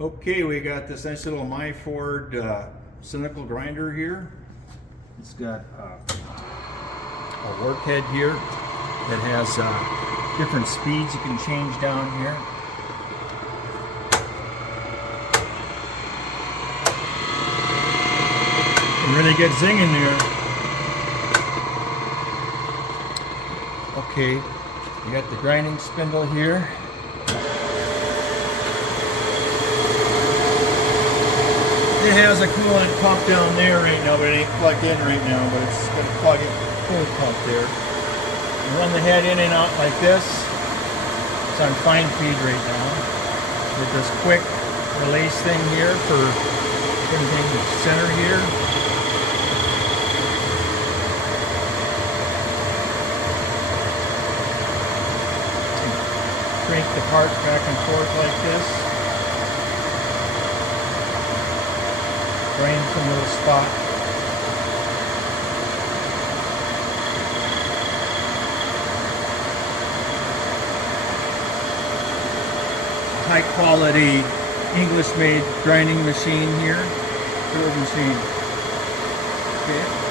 Okay, we got this nice little Myford cylindrical grinder here. It's got a workhead here that has different speeds you can change down here. You can really get zing in there. Okay, you got the grinding spindle here. It has a coolant pump down there right now, but it ain't plugged in right now, but it's going to plug it, coolant pump there. You run the head in and out like this. It's on fine feed right now. With this quick release thing here for putting things in the center here. Crank the part back and forth like this. Grind from the spot. High quality English made grinding machine here. Good machine. Okay.